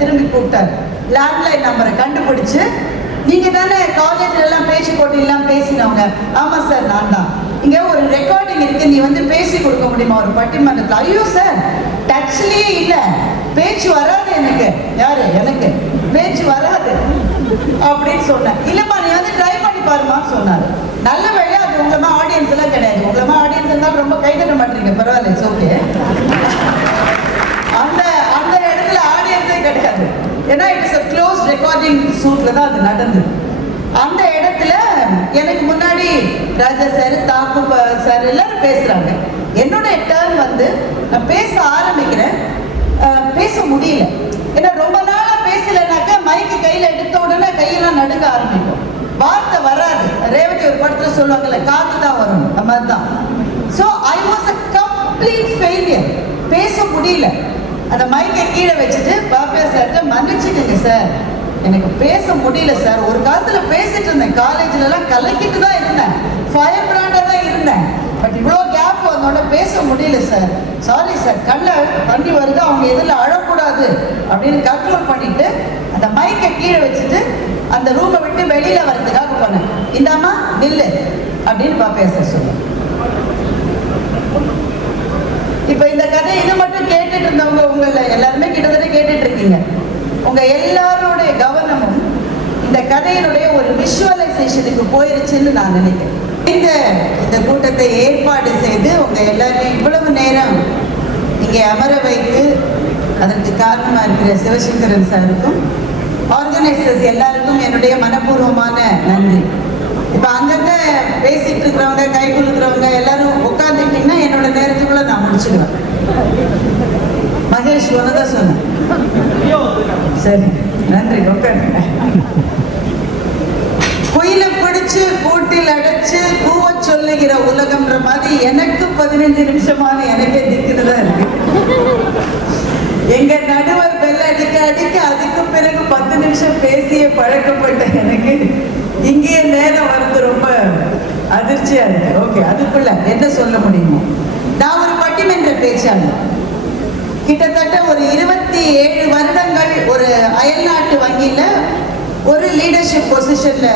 திரும்பி கூப்பிட்டாரு. லேண்ட்லைன் நம்பரை கண்டுபிடிச்சு நீங்க தானே காலேஜ்ல எல்லாம் பேச்சு போட்டி எல்லாம் பேசினவங்க. ஆமா சார் நான் தான். இங்க ஒரு ரெக்கார்டிங் இருக்கு நீ வந்து பேசி கொடுக்க முடியுமா? ஒரு பட்டிமன்றத்தில். ஐயோ சார் டச்லயே இல்லை. பேச்சு வராது எனக்கு. யாரு? எனக்கு. பேச்சு வராது. அப்படின்னு சொன்னேன். இல்லம்மா நீ வந்து ட்ரை பண்ணி பாருமான்னு சொன்னாரு. நல்ல வேலையா அது உங்களமா ஆடியன்ஸ் எல்லாம் கிடையாது. உங்களமா ஆடியன்ஸ் இருந்தாலும் ரொம்ப கைதட்ட மாட்டீங்க. பரவாயில்ல இட்ஸ் ஓகே அந்த கிடையாது. ஏன்னா இட்ஸ் அ க்ளோஸ் ரெக்கார்டிங் சூட்ல தான் அது நடந்தது. அந்த இடத்துல எனக்கு முன்னாடி ராஜா சார் தாக்கு சார் எல்லாரும் பேசுறாங்க. என்னோட டேர்ன் வந்து நான் பேச ஆரம்பிக்கிறேன். பேச முடியல. ஏன்னா ரொம்ப நாளாக பேசலைனாக்கா மைக்கு கையில் எடுத்த உடனே கையெல்லாம் நடுங்க ஆரம்பிக்கும். வார்த்தை வராது. ரேவதி ஒரு படத்தில் சொல்லுவாங்கல்ல காற்று தான் வரும். அந்த மாதிரி தான். So I was a complete failure பேச முடியல. அந்த மைக்கை கீழே வச்சுட்டு பாப்பியா சார்கிட்ட மன்னிச்சுக்கங்க சார். எனக்கு பேச முடியல சார். ஒரு காலத்துல பேசிட்டு இருந்தேன். காலேஜ்ல எல்லாம் கலக்கிட்டு தான் இருந்தேன். ஃபயர் பிராண்டா தான் இருந்தேன். பட் இவ்வளோ கேப் வந்தோட பேச முடியல சார். Sorry sir. கண்ணில் தண்ணி வருது. அவங்க எதில் அழக்கூடாது அப்படின்னு கண்ட்ரோல் பண்ணிட்டு அந்த மைக்கை கீழே வச்சுட்டு அந்த ரூமை விட்டு வெளியில வர்றதுக்காக போனேன். இந்தாம்மா நில்லு அப்படின்னு பாப்பியா சார் சொல்லுவேன் இப்போ இந்த கதை இது மட்டும் கேட்டுட்டு இருந்தவங்க உங்கள எல்லாருமே கிட்டத்தட்ட கேட்டுட்டு இருக்கீங்க. உங்க எல்லாருடைய கவனமும் இந்த கதையினுடைய ஒரு விஷுவலைசேஷனுக்கு போயிருச்சுன்னு நான் நினைக்கிறேன். இந்த இந்த கூட்டத்தை ஏற்பாடு செய்து உங்க எல்லாரையும் இவ்வளவு நேரம் இங்கே அமர வைத்து அதற்கு காரணமா இருக்கிற சிவசங்கரன் சாருக்கும் ஆர்கனைசர்ஸ் எல்லாருக்கும் என்னுடைய மனப்பூர்வமான நன்றி. இப்போ அங்கங்க பேசிட்டு இருக்கிறவங்க கை கொடுக்குறவங்க எல்லாரும் உட்காந்துட்டீங்கன்னா என்னோட நேரத்துக்குள்ள நான் முடிச்சுக்கிறேன் மகேஷ் உனதான் சொன்னேன். சரி நன்றி உட்காருங்க. குயிலை பிடிச்சு கூட்டில் அடைச்சு கூவ சொல்லுகிற உலகம்ன்ற மாதிரி எனக்கு பதினஞ்சு நிமிஷமான எனக்கே திக்குதுதான் இருக்கு. எங்க நடுவர் பெல்ல அடிக்க அடிக்க அதுக்கு பிறகு பத்து நிமிஷம் பேசிய பழக்கப்பட்ட எனக்கு. இங்கேயே நேரம் வருது ரொம்ப அதிர்ச்சியா இருக்கு. ஓகே அதுக்குள்ள என்ன சொல்ல முடியுமோ? நான் ஒரு பட்டிமன்ற பேச்சாளர் கிட்டத்தட்ட ஒரு இருபத்தி ஏழு வருடங்கள் ஒரு அயல்நாட்டு வங்கியில ஒரு லீடர்ஷிப் பொசிஷன்ல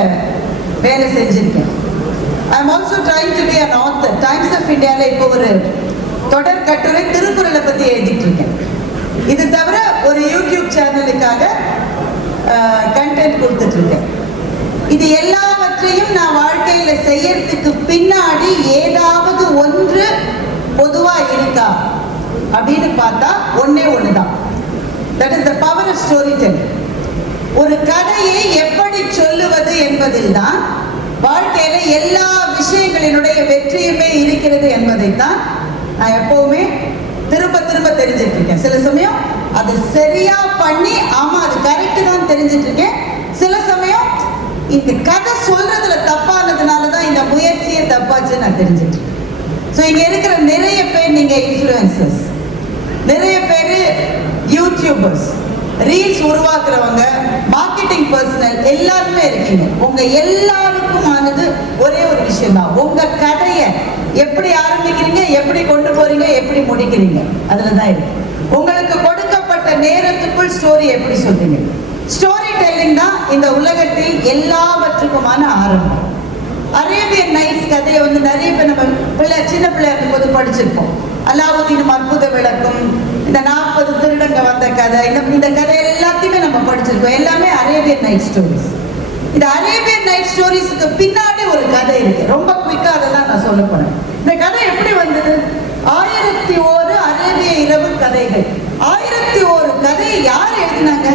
வேலை செஞ்சிருக்கேன். I am also trying to be an author Times of இந்தியாவில் இப்போ ஒரு தொடர் கட்டுரை திருக்குறளை பற்றி எழுதிட்டு இருக்கேன் இது தவிர ஒரு யூடியூப் சேனலுக்காக கண்டென்ட் கொடுத்துட்டு இருக்கேன் இது எல்லாவற்றையும் நான் வாழ்க்கையில செய்யறதுக்கு பின்னாடி ஏதாவது ஒன்று பொதுவா இருக்கா? அப்படின்னு பார்த்தா ஒன்னே ஒண்ணுதான். That is the power of story tell ஒரு கதையை எப்படி சொல்லுவது என்பதில் தான் வாழ்க்கையில எல்லா விஷயங்களினுடைய வெற்றியுமே இருக்கிறது என்பதைத்தான் நான் எப்பவுமே திரும்ப திரும்ப தெரிஞ்சிட்டு இருக்கேன் சில சமயம் அது சரியா பண்ணி ஆமா அது கரெக்ட் தான் தெரிஞ்சிட்டு இருக்கேன் இந்த கதை சொல்றதுல தப்பானதுனால தான் இந்த முயற்சியே தப்பாச்சு நான் தெரிஞ்சுக்கிட்டேன். ஸோ இங்க இருக்கிற நிறைய பேர் நீங்க இன்ஃப்ளூயன்சஸ் நிறைய பேர் யூடியூபர்ஸ் ரீல்ஸ் உருவாக்குறவங்க மார்க்கெட்டிங் பர்சனல் எல்லாருமே இருக்கீங்க. உங்க எல்லாருக்கும் ஆனது ஒரே ஒரு விஷயம் தான் உங்க கதையை எப்படி ஆரம்பிக்கிறீங்க எப்படி கொண்டு போறீங்க எப்படி முடிக்கிறீங்க. அதுல தான் இருக்கு. உங்களுக்கு கொடுக்கப்பட்ட நேரத்துக்குள் ஸ்டோரி எப்படி சொல்றீங்க? ஸ்டோரி டெல்லிங் தான் இந்த உலகத்தில் எல்லாவற்றுக்குமான ஆரம்பம். அரேபியன் நைட்ஸ் கதையை வந்து நிறைய பேர் நம்ம பிள்ளை சின்ன பிள்ளையா இருக்கும்போது படிச்சிருப்போம். அல்லாவுதீனும் அற்புத விளக்கம் இந்த நாற்பது திருடங்க வந்த கதை இந்த இந்த கதை எல்லாத்தையுமே நம்ம படிச்சிருக்கோம். எல்லாமே அரேபியன் நைட் ஸ்டோரிஸ் இந்த அரேபியன் நைட் ஸ்டோரிஸ்க்கு பின்னாடி ஒரு கதை இருக்கு. ரொம்ப குவிக்கா அதை தான் நான் சொல்ல போறேன். இந்த கதை எப்படி வந்தது? ஆயிரத்தி ஓரு அரேபிய இரவு கதைகள். ஆயிரத்தி ஓரு கதையை யார் எழுதினாங்க?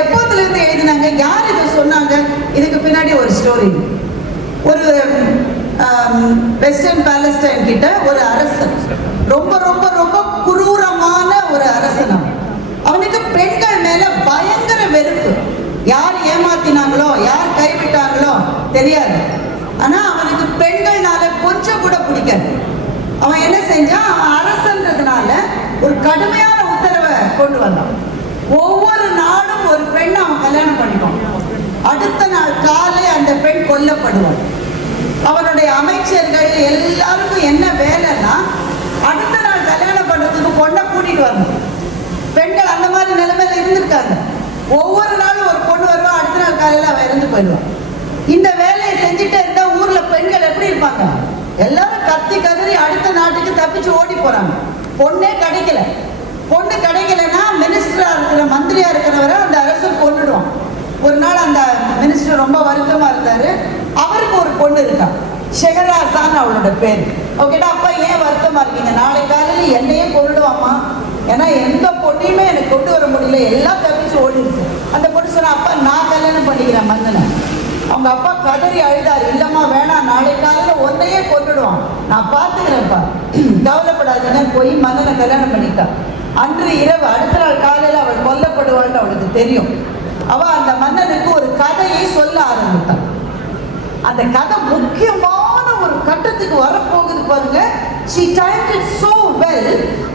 எப்போதுல இருந்து எழுதினாங்க? யார் இதை சொன்னாங்க? இதுக்கு பின்னாடி ஒரு ஸ்டோரி ஒரு வெஸ்டர்ன் பாலஸ்டைன் கிட்ட ஒரு அரசன். ரொம்ப ரொம்ப ரொம்ப குரூரமான ஒரு அரசன். அவனுக்கு பெண்கள் மேல பயங்கர வெறுப்பு. யார் ஏமாத்தினாங்களோ யார் கைவிட்டாங்களோ தெரியாது. ஆனா அவனுக்கு பெண்கள்னால கொஞ்சம் கூட பிடிக்காது அவன் என்ன செஞ்சான்? அவன் அரசன்றதுனால ஒரு கடுமையான உத்தரவை கொண்டு வந்தான். ஒவ்வொரு நாளும் ஒரு பெண் அவன் கல்யாணம் பண்ணிப்பான் அடுத்த நாள் காலை அந்த பெண் கொல்லப்படுவாள். அவனுடைய அமைச்சர்கள் எல்லாருக்கும் என்ன வேலைன்னா அடுத்த நாள் கல்யாணம் பண்றதுக்கு பொண்ணை கூட்டிட்டு வரணும். பெண்கள் அந்த மாதிரி நிலைமையில இருந்திருக்காங்க. ஒவ்வொரு நாளும் ஒரு பொண்ணு வருவா அடுத்த நாள் காலையில அவன் இறந்து போயிடுவான் இந்த வேலையை செஞ்சுட்டே இருந்தா ஊர்ல பெண்கள் எப்படி இருப்பாங்க? எல்லாரும் கத்தி கதறி அடுத்த நாட்டுக்கு தப்பிச்சு ஓடி போறாங்க. பொண்ணே கிடைக்கல. பொண்ணு கிடைக்கலன்னா மினிஸ்டரா இருக்கிற மந்திரியா இருக்கிறவரை அந்த அரசு கொண்டுடுவான் ஒரு நாள் அந்த மினிஸ்டர் ரொம்ப வருத்தமா இருந்தாரு. அவருக்கு ஒரு பொண்ணு இருக்கா. ஷெகராசான்னு அவளோட பேர். ஓகேடா அப்பா ஏன் வருத்தமா இருக்கீங்க? நாளை காலையில் என்னையே கொண்டுடுவாமா ஏன்னா எந்த பொண்ணையுமே எனக்கு கொண்டு வர முடியல. எல்லாம் தப்பிச்சு ஓடிடுச்சு. அந்த பொண்ணு சொன்னா அப்பா நான் கல்யாணம் பண்ணிக்கிறேன் மன்னனை அவங்க அப்பா கதறி அழுதாரு. இல்லம்மா வேணாம். நாளை காலையில் ஒன்னையே கொண்டுடுவான் நான் பார்த்துக்கிறேன்ப்பா கவலைப்படாதுன்னு போய் மன்னனை கல்யாணம் பண்ணிட்டா அன்று இரவு அடுத்த நாள் காலையில் அவள் கொல்லப்படுவாள்னு அவளுக்கு தெரியும். அவ அந்த மன்னனுக்கு ஒரு கதையை சொல்ல ஆரம்பித்தான் அந்த கதை முக்கியமான ஒரு கட்டத்துக்கு வரப்போகுது பாருங்க. She timed it so well.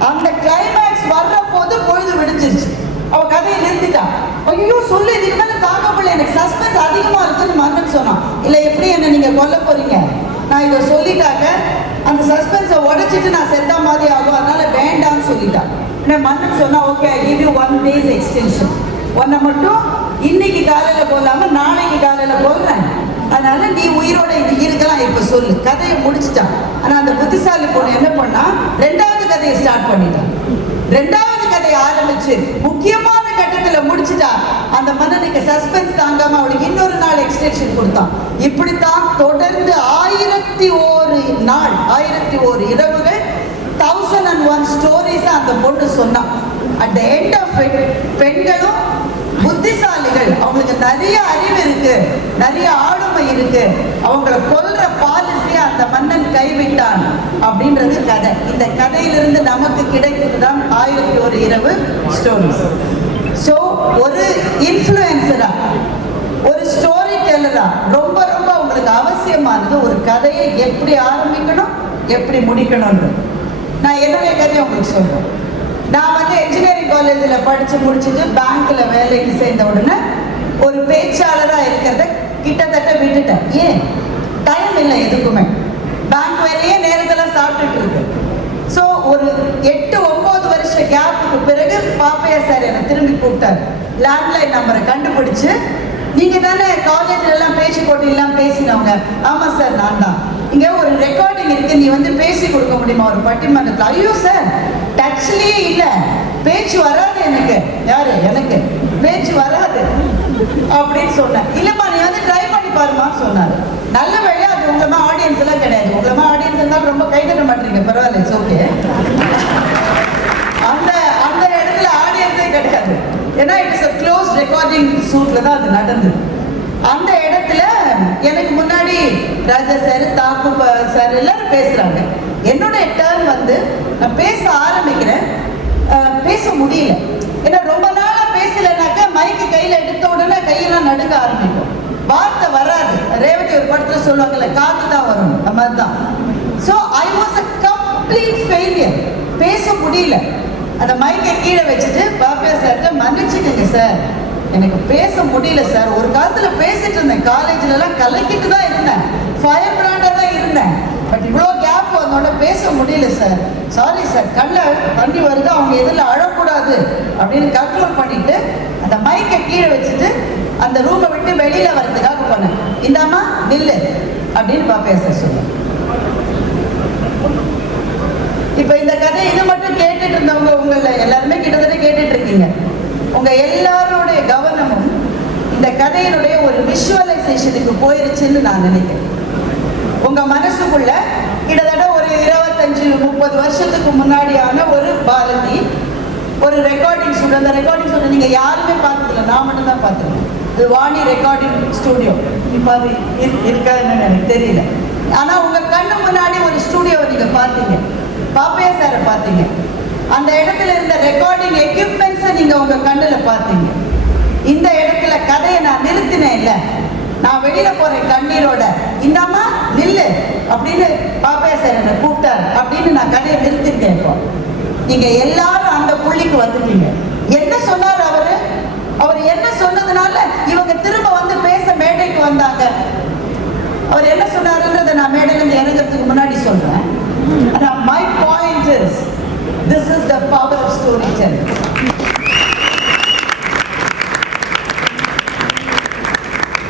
அந்த கிளைமேக்ஸ் வர்ற போது பொழுது விடிஞ்சிருச்சு. அவ கதையை நிறுத்திட்டா. ஐயோ சொல்லு இதுக்கு மேலே தாக்கப்படல எனக்கு சஸ்பென்ஸ் அதிகமா இருக்குன்னு மன்னன் சொன்னான். இல்ல எப்படி என்ன நீங்க கொல்ல போறீங்க? நான் இதை சொல்லிட்டாக்க அந்த சஸ்பென்ஸை உடைச்சிட்டு நான் செத்த மாதிரி ஆகும். அதனால வேண்டாம்னு சொல்லிட்டான் என்ன மன்னன் சொன்னா okay I give you one days extension ஒன்றை மட்டும் இன்னைக்கு காலையில போலாம நாளைக்கு காலையில போடுறேன் அதனால நீ உயிரோட இது இருக்கலாம் இப்ப சொல்லு. கதையை முடிச்சுட்டான். ஆனா அந்த புத்திசாலி பொண்ணு என்ன பண்ணா ரெண்டாவது கதையை ஸ்டார்ட் பண்ணிட்டான் ரெண்டாவது கதையை ஆரம்பிச்சு முக்கியமான கட்டத்துல முடிச்சிட்டா. அந்த மன்னனுக்கு சஸ்பென்ஸ் தாங்காம அவளுக்கு இன்னொரு நாள் எக்ஸ்டென்ஷன் கொடுத்தான். இப்படித்தான் தொடர்ந்து ஆயிரத்தி ஒரு நாள் ஆயிரத்தி ஒரு இரவுகள் தௌசண்ட் அண்ட் ஒன் ஸ்டோரிஸ் அந்த பொண்ணு சொன்னான் at the end of it பெண்களும் புத்திசாலிகள் அவங்களுக்கு நிறைய அறிவு இருக்கு நிறைய ஆளுமை இருக்கு. அவங்கள கொல்ற பாலிசியை அந்த மன்னன் கைவிட்டான் அப்படின்றது கதை. இந்த கதையிலிருந்து நமக்கு கிடைக்கிறதுதான் ஆயிரத்தி ஒரு இரவு ஸ்டோரிஸ் ஸோ ஒரு இன்ஃப்ளூயன்சரா ஒரு ஸ்டோரி டெல்லரா ரொம்ப ரொம்ப உங்களுக்கு அவசியமானது ஒரு கதையை எப்படி ஆரம்பிக்கணும் எப்படி முடிக்கணும்னு. நான் என்னுடைய கதையை உங்களுக்கு சொல்றேன். நான் வந்து என்ஜினியரிங் காலேஜில் படித்து முடிச்சுட்டு பேங்க்கில் வேலைக்கு சேர்ந்த உடனே ஒரு பேச்சாளராக இருக்கிறத கிட்டத்தட்ட விட்டுட்டேன். ஏன்? டைம் இல்லை எதுக்குமே. பேங்க் வேலையே நேரத்தில் சாப்பிட்டுட்டு இருக்கு. ஸோ ஒரு எட்டு ஒன்பது வருஷ கேப்புக்கு பிறகு பாப்பையா சார் என்னை திரும்பி கூப்பிட்டாரு. லேண்ட்லைன் நம்பரை கண்டுபிடிச்சு நீங்க தானே காலேஜ்ல எல்லாம் பேச்சு போட்டியெல்லாம் பேசினவங்க ஆமா சார் நான் தான். இங்க ஒரு ரெக்கார்டிங் இருக்கு நீ வந்து பேசி கொடுக்க முடியுமா? ஒரு பட்டிமன்றத்தில். ஐயோ சார் டச்லயே இல்லை. பேச்சு வராது எனக்கு. யாரு? எனக்கு. பேச்சு வராது. அப்படின்னு சொன்னேன் இல்லம்மா நீ வந்து ட்ரை பண்ணி பாருமான்னு சொன்னார். நல்ல வேலையா அது உங்களமா ஆடியன்ஸ் எல்லாம் கிடையாது. உங்களமா ஆடியன்ஸ் இருந்தாலும் ரொம்ப கை தட்ட மாட்டீங்க. பரவாயில்ல ஓகே அந்த அந்த இடத்துல ஆடியன்ஸே கிடையாது. ஏன்னா இட்ஸ் அ க்ளோஸ் ரெக்கார்டிங் சூட்ல தான் அது நடந்தது. அந்த இடத்துல எனக்கு முன்னாடி ராஜா சார் தாக்கு சார் எல்லாரும் பேசுறாங்க. என்னோட டேர்ன் வந்து நான் பேச ஆரம்பிக்கிறேன். பேச முடியல. ஏன்னா ரொம்ப மைக்கு கையில எடுத்த உடனே கையெல்லாம் நடுங்க ஆரம்பிக்கும். வார்த்தை வராது. ரேவதி ஒரு படத்துல சொல்லுவாங்கல்ல காத்து தான் வரும். அந்த மாதிரி தான் so I was a complete failure பேச முடியல. அந்த மைக்கை கீழே வச்சுட்டு பாப்பியா சார்கிட்ட மன்னிச்சுக்கங்க சார். எனக்கு பேச முடியல சார். ஒரு காலத்துல பேசிட்டு இருந்தேன். காலேஜ்ல எல்லாம் கலக்கிட்டு தான் இருந்தேன். ஃபயர் பிராண்டா தான் இருந்தேன். பட் இவ்வளோ கேப் வந்தோட பேச முடியல சார். Sorry sir. கண்ணில் தண்ணி வருது. அவங்க எதில் அழக்கூடாது. அப்படின்னு கண்ட்ரோல் பண்ணிட்டு அந்த மைக்கை கீழே வச்சுட்டு அந்த ரூமை விட்டு வெளியில வரதுக்காக போனேன். இந்தாம்மா நில்லு. அப்படின்னு பாப்பையா சார் சொல்லுவேன் இப்போ இந்த கதை இது மட்டும் கேட்டுட்டு இருந்தவங்க உங்கள எல்லாருமே கிட்டத்தட்ட கேட்டுட்டு இருக்கீங்க. உங்க எல்லாருடைய கவனமும் இந்த கதையினுடைய ஒரு விஷுவலைசேஷனுக்கு போயிருச்சுன்னு நான் நினைக்கிறேன். உங்க மனசுக்குள்ள கிட்டத்தட்ட ஒரு இருபத்தஞ்சு முப்பது வருஷத்துக்கு முன்னாடியான ஒரு பாரதி ஒரு ரெக்கார்டிங் சொல்ற அந்த ரெக்கார்டிங் சொல்ற நீங்க யாருமே பார்த்ததில்ல. நான் மட்டும் தான் பார்த்துருக்கேன் வாணி ரெக்கார்டிங் ஸ்டுடியோ இப்போ அது இரு- இருக்கா என்னன்னு எனக்கு தெரியல. ஆனால் உங்கள் கண்ணு முன்னாடி ஒரு ஸ்டூடியோவை நீங்கள் பார்த்தீங்க. பாப்பையா சாரை பார்த்தீங்க. அந்த இடத்துல இருந்த ரெக்கார்டிங் எக்யூப்மெண்ட்ஸை நீங்கள் உங்கள் கண்ணில் பார்த்தீங்க. இந்த இடத்துல கதையை நான் நிறுத்தினேன் இல்லை நான் வெளியில் போகிறேன் கண்ணீரோட இந்தாம்மா நில்லு அப்படின்னு பாப்பையா சார் என்னை கூப்பிட்டார். அப்படின்னு நான் கதையை நிறுத்திருக்கேன் இப்போ. நீங்கள் எல்லாரும் அந்த புள்ளிக்கு வந்துட்டீங்க. என்ன சொன்னார் அவரு? அவர் என்ன சொன்னதுனால இவங்க திரும்ப வந்து பேச மேடைக்கு வந்தாங்க? அவர் என்ன சொன்னாருன்றத நான் மேடையில இறங்கிறதுக்கு முன்னாடி சொல்றேன். ஆனா my point is this is the power of storytelling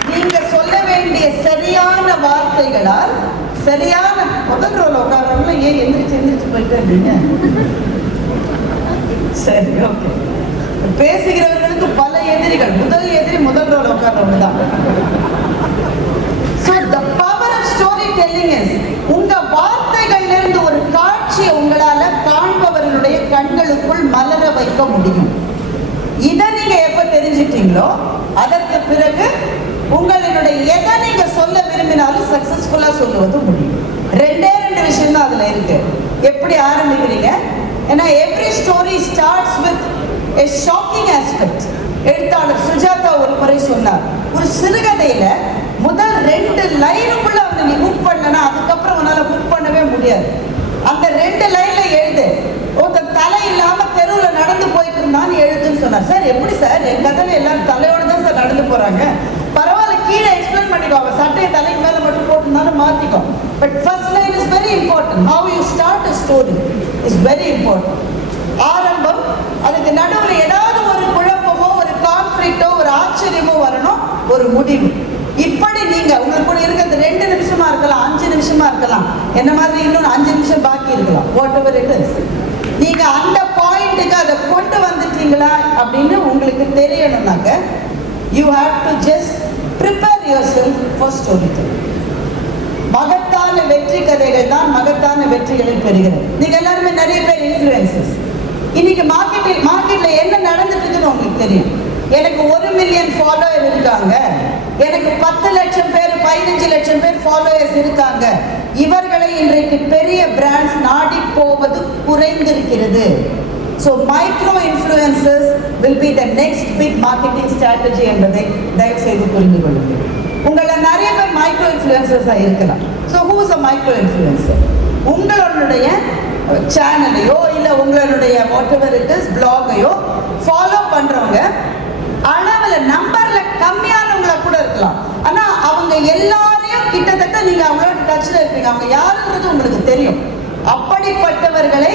நீங்க சொல்ல வேண்டிய சரியான வார்த்தைகளால் சரியான முதல் ரோல் உட்காரவங்களும் ஏன் எந்திரிச்சு எந்திரிச்சு போயிட்டு இருந்தீங்க சரி ஓகே பேசுகிறவர் பேசுகிறவர்களுக்கு பல எதிரிகள். முதல் எதிரி முதல் ரோல் உட்கார்றவங்க தான். த the power of storytelling is உங்க வார்த்தைகளிலிருந்து ஒரு காட்சியை உங்களால காண்பவர்களுடைய கண்களுக்குள் மலர வைக்க முடியும். இதை நீங்க எப்ப தெரிஞ்சிட்டீங்களோ அதற்கு பிறகு உங்களினுடைய எதை நீங்க சொல்ல விரும்பினாலும் சக்சஸ்ஃபுல்லா சொல்லுவது முடியும். ரெண்டே ரெண்டு விஷயம் தான் அதுல இருக்கு. எப்படி ஆரம்பிக்கிறீங்க? ஏன்னா every story starts with a shocking aspect எழுத்தாளர் சுஜாதா ஒரு முறை சொன்னார் ஒரு சிறுகதையில முதல் ரெண்டு லைனுக்குள்ள அவனை நீ புக் பண்ணனா அதுக்கப்புறம் அவனால புக் பண்ணவே முடியாது. அந்த ரெண்டு லைன்ல எழுது ஒருத்தன் தலை இல்லாம தெருவுல நடந்து போயிட்டு இருந்தான்னு எழுதுன்னு சொன்னார். சார் எப்படி சார்? என் கதையில எல்லாரும் தலையோட தான் சார் நடந்து போறாங்க. பரவாயில்ல கீழே எக்ஸ்பிளைன் பண்ணிக்கோ. அவன் சட்டையை தலைக்கு மேல மட்டும் போட்டுருந்தாலும் மாத்திக்கோ. But first line is very important how you start a story is very important ஆரம்பம் அதுக்கு நடுவில் ஏதாவது ஒரு குழப்பமோ ஒரு கான்ஃபிளிக்டோ ஒரு ஆச்சரியமோ வரணும் ஒரு முடிவு. இப்படி நீங்க உங்களுக்கு கூட இருக்கிறது ரெண்டு நிமிஷமா இருக்கலாம் அஞ்சு நிமிஷமா இருக்கலாம். என்ன மாதிரி இன்னும் அஞ்சு நிமிஷம் பாக்கி இருக்கலாம். வாட் எவர் இட் இஸ் நீங்க அந்த பாயிண்ட்டுக்கு அதை கொண்டு வந்துட்டீங்களா அப்படின்னு உங்களுக்கு தெரியணும்னாக்க you have to just prepare yourself for story மகத்தான வெற்றி கதைகள் தான் மகத்தான வெற்றிகளை பெறுகிறது. நீங்க எல்லாருமே நிறைய பேர் இன்ஃபுளுசஸ் இன்னைக்கு மார்க்கெட்டில் மார்க்கெட்ல என்ன நடந்துட்டு இருக்குன்னு உங்களுக்கு தெரியும். எனக்கு ஒரு மில்லியன் ஃபாலோயர் இருக்காங்க. எனக்கு பத்து லட்சம் பேர் பதினஞ்சு லட்சம் பேர் ஃபாலோயர்ஸ் இருக்காங்க. இவர்களை இன்றைக்கு பெரிய பிராண்ட்ஸ் நாடி போவது குறைந்திருக்கிறது. So micro influences will be the next big marketing strategy என்பதை தயவு செய்து புரிந்து கொள்ளுங்கள். உங்களை நிறைய பேர் மைக்ரோ இன்ஃப்ளூயன்சஸாக இருக்கலாம். So who's a micro influencer உங்களோட சேனலையோ இல்லை உங்களுடைய வாட்எவர் இட் இஸ் பிளாகையோ ஃபாலோ பண்ணுறவங்க அளவில் நம்பரில் கம்மியானவங்களா கூட இருக்கலாம். ஆனால் அவங்க எல்லாரையும் கிட்டத்தட்ட நீங்கள் அவங்களோட டச்சில் இருப்பீங்க. அவங்க யாருன்றது உங்களுக்கு தெரியும். அப்படிப்பட்டவர்களை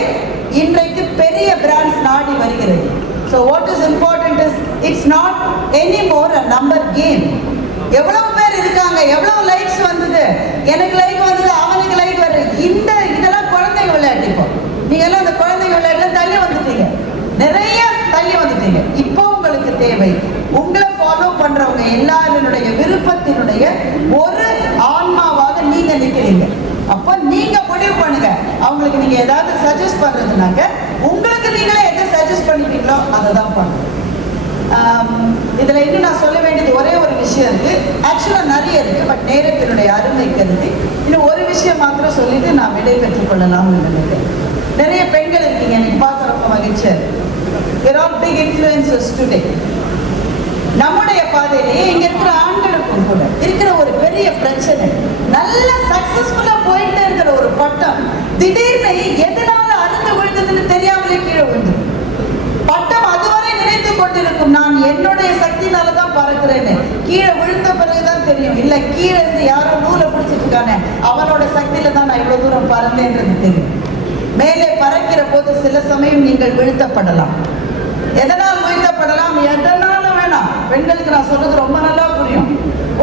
இன்றைக்கு பெரிய பிராண்ட்ஸ் நாடி வருகிறது. So what is important is it's not anymore a number game எவ்வளவு பேர் இருக்காங்க? எவ்வளவு லைக்ஸ் வந்தது? எனக்கு லைக் வந்தது அவனுக்கு லைக் வருது இந்த இதெல்லாம் குழந்தைங்க நீங்க எல்லாம் அந்த குழந்தைங்க விளையாட்டுல தள்ளி வந்துட்டீங்க. நிறைய தள்ளி வந்துட்டீங்க. இப்போ உங்களுக்கு தேவை. உங்களை ஃபாலோ பண்றவங்க எல்லாருடைய விருப்பத்தினுடைய ஒரு ஆன்மாவாக நீங்க நிக்கிறீங்க. அப்ப நீங்க முடிவு பண்ணுங்க. அவங்களுக்கு நீங்க ஏதாவது சஜஸ்ட் பண்றதுனாக்க உங்களுக்கு நீங்களே எதை சஜஸ்ட் பண்ணிட்டீங்களோ அதை தான் பண்ணுங்க. இதில் இன்னும் நான் சொல்ல வேண்டியது ஒரே ஒரு விஷயம் இருக்கு. ஆக்சுவலாக நிறைய இருக்கு பட் நேரத்தினுடைய அருமை கருதி இன்னும் ஒரு விஷயம் மாத்திரம் சொல்லிட்டு நான் விடை பெற்றுக் கொள்ளலாம்னு நினைக்கிறேன். நிறைய பெண்கள் இருக்கீங்க எனக்கு பார்க்குறப்ப ரொம்ப மகிழ்ச்சியா இருக்கு ஆல் பிக் இன்ஃப்ளூயன்சஸ் டுடே நம்முடைய பாதையிலேயே இங்க இருக்கிற ஆண்களுக்கும் கூட இருக்கிற ஒரு பெரிய பிரச்சனை நல்ல சக்சஸ்ஃபுல்லா போயிட்டே இருக்கிற ஒரு பட்டம் திடீர்னு எதனால அறுந்து விழுந்ததுன்னு தெரியாமலே கீழே விழுந்து கொண்டிருக்கும் நான் என்னுடைய சக்தினால தான் பறக்கிறேன்னு. கீழே விழுந்த பிறகுதான் தெரியும். இல்ல கீழே இருந்து யாரோ நூலை பிடிச்சிட்டு இருக்கானே. அவனோட சக்தியில தான் நான் இவ்வளவு தூரம் பறந்தேன்றது தெரியும். மேலே பறக்கிற போது சில சமயம் நீங்கள் வீழ்த்தப்படலாம். எதனால் வீழ்த்தப்படலாம்? எதனால வேணாம்? பெண்களுக்கு நான் சொல்றது ரொம்ப நல்லா புரியும்.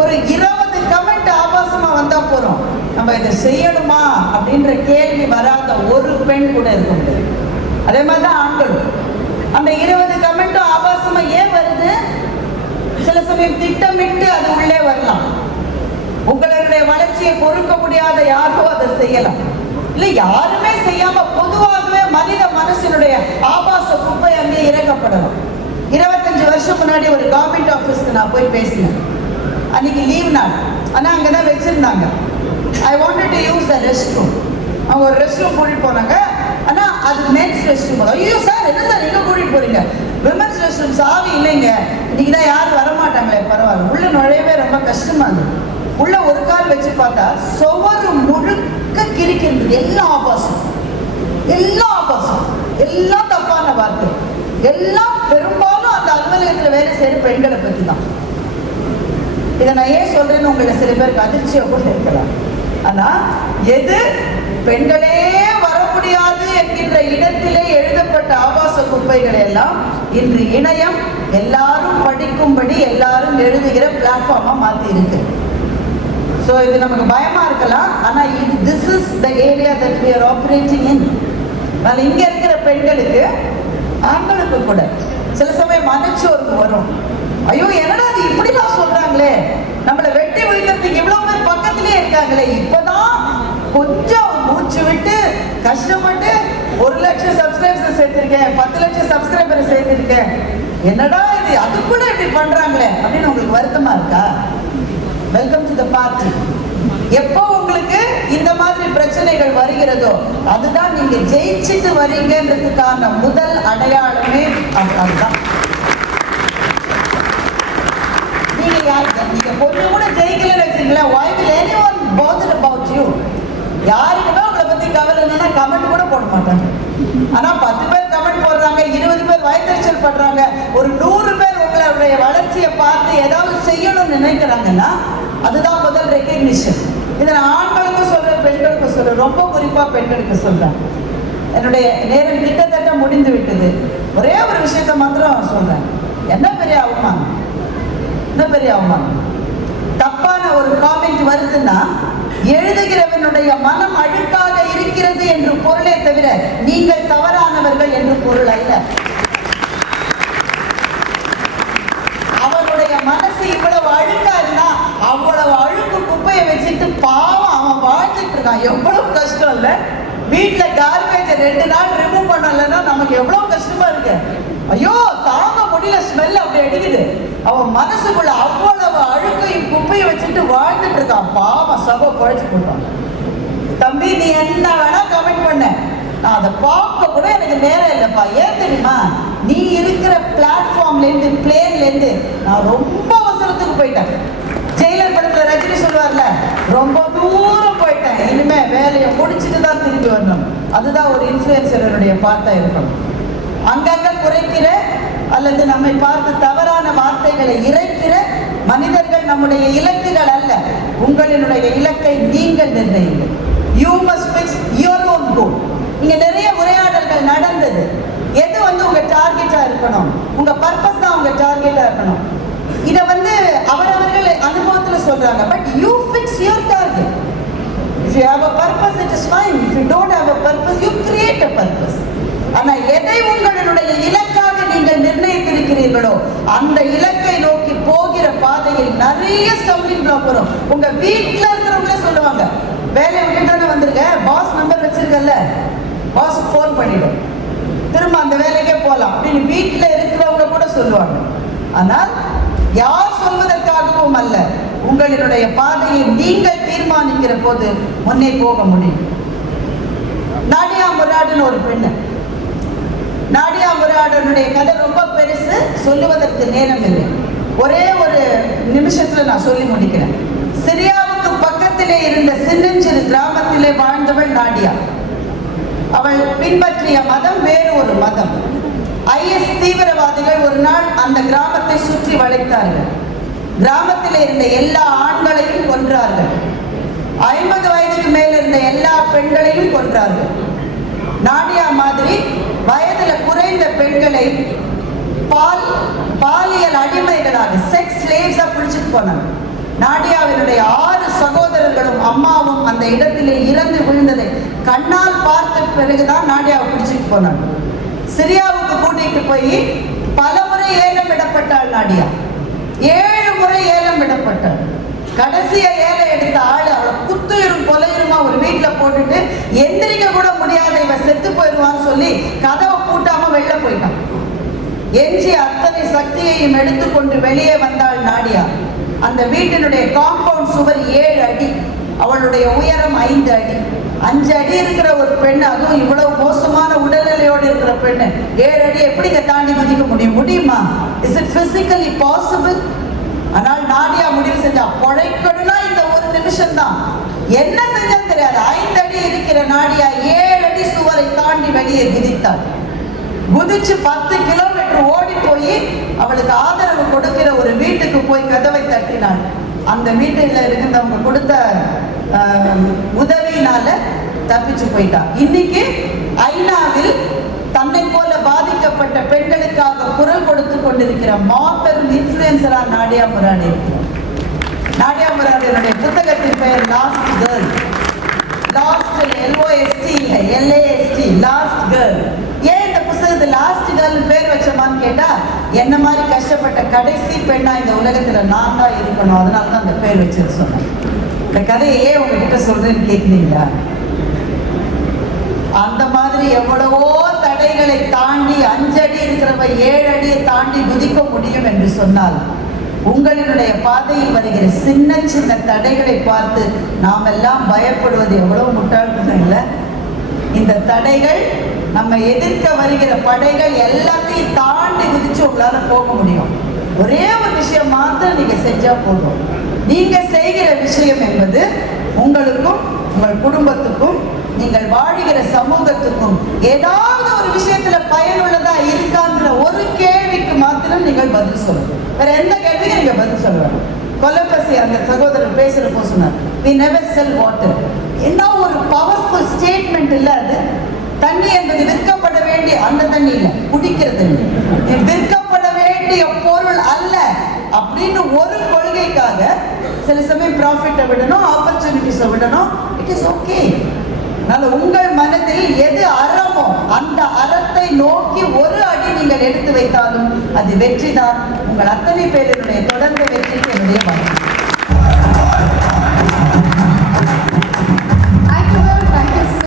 ஒரு இருபது கமெண்ட் ஆபாசமா வந்தா போறோம். நம்ம இதை செய்யணுமா? அப்படின்ற கேள்வி வராத ஒரு பெண் கூட இருக்க முடியாது. அதே மாதிரி தான் ஆண்களும். அந்த இருபது கமெண்ட்டும் ஆபாசமா ஏன் வருது? சில சமயம் திட்டமிட்டு அது உள்ளே வரலாம். உங்களுடைய வளர்ச்சியை பொறுக்க முடியாத யாரோ அதை செய்யலாம். இல்ல யாருமே செய்யாம பொதுவாகவே மனித மனசினுடைய ஆபாச குப்பை அங்கே இறக்கப்படலாம் இருபத்தஞ்சு வருஷம் முன்னாடி ஒரு கவர்மெண்ட் ஆஃபீஸ்க்கு நான் போய் பேசினேன். அன்னைக்கு லீவ் நாள். ஆனால் அங்கே தான் வச்சிருந்தாங்க. I wanted to use the restroom அவங்க ஒரு ரெஸ்ட் ரூம் கூட்டிட்டு போனாங்க. ஆனா அது மென்ஸ் ரெஸ்ட் ரூம் ஐயோ சார் என்ன சார் எங்க கூட்டிட்டு போறீங்க? விமன்ஸ் ரெஸ்ட் ரூம் சாவி இல்லைங்க. இன்னைக்கு தான் யாரும் வரமாட்டாங்களே பரவாயில்ல. உள்ள நுழையவே ரொம்ப கஷ்டமா இருந்தது உள்ள ஒரு கால் வச்சு பார்த்தா சுவரு முழுக்க கிறுக்கி இருந்தது எல்லாம் ஆபாசம் எல்லாம் ஆபாசம் எல்லாம் தப்பான வார்த்தை. எல்லாம் பெரும்பாலும் அந்த அலுவலகத்துல வேலை செய்யற பெண்களை பத்தி தான் இதை நான் ஏன் சொல்றேன்னு உங்களை சில பேருக்கு அதிர்ச்சியை கூட இருக்கலாம். ஆனா எது? பெண்களே வர முடியாது. இருக்கின்ற இடத்திலே எழுதப்பட்ட ஆபாச குப்பைகள் எல்லாம் இன்று இணையம் எல்லாரும் படிக்கும்படி எல்லாரும் எழுதுகிற பிளாட்ஃபார்மா மாத்தி இருக்கு ஸோ இது நமக்கு பயமா இருக்கலாம். ஆனா இது this is the area that we are operating in அதனால் இங்க இருக்கிற பெண்களுக்கு ஆண்களுக்கு கூட சில சமயம் மனச்சோர்வு வரும். ஐயோ என்னடா அது இப்படிலாம் சொல்றாங்களே? நம்மளை வெட்டி வீழ்த்துறதுக்கு இவ்வளவு பேர் பக்கத்திலே இருக்காங்களே? இப்பதான் கொஞ்சம் மூச்சு விட்டு கஷ்டப்பட்டு ஒரு லட்சம் சப்ஸ்கிரைபர்ஸ் சேர்த்திருக்கேன் பத்து லட்சம் சப்ஸ்கிரைபர் சேர்த்திருக்கேன். என்னடா இது? அது கூட இப்படி பண்றாங்களே? அப்படின்னு உங்களுக்கு வருத்தமா இருக்கா? வெல்கம் டு த பார்ட்டி எப்போ உங்களுக்கு இந்த மாதிரி பிரச்சனைகள் வருகிறதோ அதுதான் நீங்க ஜெயிச்சுட்டு வரீங்கன்றதுக்கான முதல் அடையாளமே அதுதான். நீங்க யாருக்கு நீங்க கொஞ்சம் கூட ஜெயிக்கலன்னு வச்சுங்களேன் வாய்ப்பில் anyone bother about you யாருக்குமே உங்களை பத்தி கவலை இல்லைன்னா கமெண்ட் கூட போட மாட்டாங்க. ஆனா பத்து பேர் கமெண்ட் போடுறாங்க இருபது பேர் வயத்தறிச்சல் படுறாங்க ஒரு நூறு பேர் உங்களுடைய வளர்ச்சியை பார்த்து ஏதாவது செய்யணும்னு நினைக்கிறாங்கன்னா அதுதான் முதல் ரெக்கக்னிஷன் இதை நான் ஆண்களுக்கும் சொல்றேன் பெண்களுக்கும் சொல்றேன். ரொம்ப குறிப்பா பெண்களுக்கு சொல்றேன். என்னுடைய நேரம் கிட்டத்தட்ட முடிந்து விட்டது. ஒரே ஒரு விஷயத்தை மாத்திரம் சொல்றேன். என்ன பெரிய அவமானம்? என்ன பெரிய அவமானம்? தப்பான ஒரு காமெண்ட் வருதுன்னா எழுதுகிறவனுடைய மனம் அழுக்காக இருக்கிறது என்று பொருளே தவிர நீங்கள் தவறானவர்கள் என்று பொருள் அல்ல. அவனுடைய மனசு இவ்வளவு அழுக்கா இருந்தா அவ்வளவு அழுக்கு குப்பையை வச்சுட்டு பாவம் அவன் வாழ்ந்துட்டு இருக்கான். எவ்வளவு கஷ்டம் இல்ல? வீட்டுல கார்பேஜ் ரெண்டு நாள் ரிமூவ் பண்ணலன்னா நமக்கு எவ்வளவு கஷ்டமா இருக்கு? ஐயோ தாங்க முடியல ஸ்மெல் அப்படி அடிக்குது. அவன் மனசுக்குள்ள அவ்வளவு அழுக்கையும் குப்பையை வச்சுட்டு வாழ்ந்துட்டு இருக்கான். பாவம் சபை குழைச்சு போட்டான் தம்பி நீ என்ன வேணா கமெண்ட் பண்ண. நான் அதை பார்க்க கூட எனக்கு நேரம் இல்லைப்பா. ஏன் தெரியுமா? நீ இருக்கிற பிளாட்ஃபார்ம்லேருந்து பிளேன்லேருந்து நான் ரொம்ப அவசரத்துக்கு போயிட்டேன். ஜெயிலர் படத்தில் ரஜினி சொல்லுவார்ல ரொம்ப தூரம் போயிட்டேன். இனிமே வேலையை முடிச்சுட்டு தான் திரும்பி வரணும். அதுதான் ஒரு இன்ஃபுளுசருடைய பார்த்தா இருக்கணும் அங்கங்க குறைக்கிற அல்லது நம்மை பார்த்து தவறான வார்த்தைகளை இறைக்கிற மனிதர்கள் நம்முடைய இலக்குகள் அல்ல. உங்களினுடைய இலக்கை நீங்கள் நிர்ணயிங்கள். You must fix your own goal இங்கே நிறைய உரையாடல்கள் நடந்தது. எது வந்து உங்க டார்கெட்டா இருக்கணும்? உங்க பர்பஸ் தான் உங்க டார்கெட்டா இருக்கணும். இத வந்து அவரவர்கள் அனுபவத்துல சொல்றாங்க. But you fix your target if you have a purpose it is fine if you don't have a purpose you create a purpose ஆனா எதை உங்களுடைய இலக்காக நீங்கள் நிர்ணயித்திருக்கிறீர்களோ அந்த இலக்கை நோக்கி போகிற பாதையில் நிறைய ஸ்டம்பிங் பிளாக் வரும். உங்க வீட்டில் இருக்கிறவங்களே சொல்லுவாங்க வேலையை விட்டு தானே வந்திருக்க? பாஸ் நம்பர் வச்சிருக்கல பாஸ் ஃபோன் பண்ணிடும். திரும்ப அந்த வேலைக்கே போகலாம் அப்படின்னு வீட்டில் இருக்கிறவங்க கூட சொல்லுவாங்க. ஆனால் யார் சொல்வதற்காகவும் அல்ல. உங்களினுடைய பாதையை நீங்கள் தீர்மானிக்கிற போது முன்னே போக முடியும். நாடியா முராடுன்னு ஒரு பெண்ணு. நாடியா முராடனுடைய கதை ரொம்ப பெருசு. சொல்லுவதற்கு நேரம் இல்லை. ஒரே ஒரு நிமிஷத்துல நான் சொல்லி முடிக்கிறேன். சிரியா பக்கத்திலே இருந்த சின்னஞ்சிறு கிராமத்திலே வாழ்ந்தவள் நாடியா. அவள் பின்பற்றிய மதம் வேறு ஒரு மதம். ஐஎஸ் தீவிரவாதிகள் ஒரு நாள் அந்த கிராமத்தை சுற்றி வளைத்தார்கள். கிராமத்தில் இருந்த எல்லா ஆண்களையும் கொன்றார்கள். ஐம்பது வயதுக்கு மேல் இருந்த எல்லா பெண்களையும் கொன்றார்கள். நாடியா மாதிரி வயதுல குறைந்த பெண்களை பால் பாலியல் அடிமைகளாக செக்ஸ் ஸ்லேவ்ஸா பிடிச்சிட்டு போனாங்க. நாடியாவினுடைய ஆறு சகோதரர்களும் அம்மாவும் அந்த இடத்திலே இறந்து விழுந்ததை கண்ணால் பார்த்த பிறகுதான் நாடியாவை பிடிச்சிட்டு போனாங்க. சிரியாவுக்கு கூட்டிட்டு போய் பல முறை ஏலம் விடப்பட்டாள் நாடியா. ஏழு முறை ஏலம் விடப்பட்டாள் கடைசிய ஏலம் எடுத்த ஆள் அவளை குத்துயிரும் கொலையுருமா ஒரு வீட்டுல போட்டுட்டு எந்திரிக்க கூட முடியாத இவ செத்து போயிடுவான்னு சொல்லி கதவை பூட்டாம வெளில போயிட்டான். எஞ்சி அத்தனை சக்தியையும் எடுத்துக்கொண்டு வெளியே வந்தாள் நாடியா. அந்த வீட்டினுடைய காம்பவுண்ட் சுவர் ஏழு அடி அவளுடைய உயரம் ஐந்து அடி. அஞ்சு அடி இருக்கிற ஒரு பெண் அதுவும் இவ்வளவு மோசமான உடல்நிலையோடு இருக்கிற பெண். ஏழு அடி எப்படிங்க தாண்டி மதிக்க முடியும்? முடியுமா? இஸ் இட் பிசிக்கலி பாசிபிள் ஆனால் நாடியா முடிவு செஞ்சா பொழைக்கணும்னா இந்த ஒரு நிமிஷம் தான் என்ன செஞ்சா தெரியாது. ஐந்து அடி இருக்கிற நாடியா ஏழு அடி சுவரை தாண்டி வெளியே விதித்தாள் குதிச்சு பத்து கிலோமீட்டர் ஓடி போய் அவளுக்கு ஆதரவு கொடுக்கிற ஒரு வீட்டுக்கு போய் கதவை தட்டினாள். அந்த வீட்டில் இருந்தவங்க கொடுத்த உதவியினால தப்பிச்சு போயிட்டா. இன்னைக்கு ஐநாவில் தன்னை போல பாதிக்கப்பட்ட பெண்களுக்காக குரல் கொடுத்து கொண்டிருக்கிற மாபெரும் இன்ஃபுளுசரா நாடியா முரானி நாடியா நாடியாம்பராஜனுடைய புத்தகத்தின் பெயர் last girl lost L O S T இல்லை L A S T last girl ஏன் லாஸ்ட் கேர்ள் பேர் வச்சோமான்னு கேட்டா என்ன மாதிரி கஷ்டப்பட்ட கடைசி பெண்ணா இந்த உலகத்துல நான் தான் இருக்கணும். அதனால தான் அந்த பேர் வச்சது சொன்னேன். இந்த கதையை ஏன் உங்ககிட்ட சொல்றேன்னு கேக்குறீங்களா? அந்த மாதிரி எவ்வளவோ தடைகளை தாண்டி அஞ்சடி இருக்கிறவ ஏழு அடியை தாண்டி குதிக்க முடியும் என்று சொன்னால் உங்களினுடைய பாதையில் வருகிற சின்ன சின்ன தடைகளை பார்த்து நாம் எல்லாம் பயப்படுவது எவ்வளவு முட்டாள்தனம் இல்லை? இந்த தடைகள் நம்ம எதிர்க்க வருகிற படைகள் எல்லாத்தையும் தாண்டி குதிச்சு உங்களால போக முடியும். ஒரே ஒரு விஷயம் மாத்திரம் நீங்க செஞ்சா போதும். நீங்க செய்கிற விஷயம் என்பது உங்களுக்கும் உங்கள் குடும்பத்துக்கும் நீங்கள் வாழ்கிற சமூகத்துக்கும் ஏதாவது ஒரு விஷயத்துல பயனுள்ளதா இருக்கான்ற ஒரு கேள்விக்கு மாத்திரம் நீங்கள் பதில் சொல்லணும். வேற எந்த கேள்விக்கும் நீங்க பதில் சொல்லணும். கொலப்பசி அந்த சகோதரர் பேசுறப்போ சொன்னார் வி நெவர் செல் வாட்டர் என்ன ஒரு பவர்ஃபுல் ஸ்டேட்மெண்ட் இல்ல அது? தண்ணி என்பது விற்கப்பட வேண்டிய அந்த தண்ணி இல்ல குடிக்கிற தண்ணி விற்கப்பட வேண்டிய பொருள் அல்ல அப்படின்னு ஒரு கொள்கைக்காக சில சமயம் ப்ராஃபிட்டை விடணும் ஆப்பர்ச்சுனிட்டிஸை விடணும். இட் இஸ் ஓகே அதனால உங்கள் மனதில் எது அறமோ அந்த அறத்தை நோக்கி ஒரு அடி நீங்கள் எடுத்து வைத்தாலும் அது வெற்றிதான். உங்கள் அத்தனை பேரினுடைய தொடர்ந்த வெற்றிக்கு என்னுடைய வாழ்த்து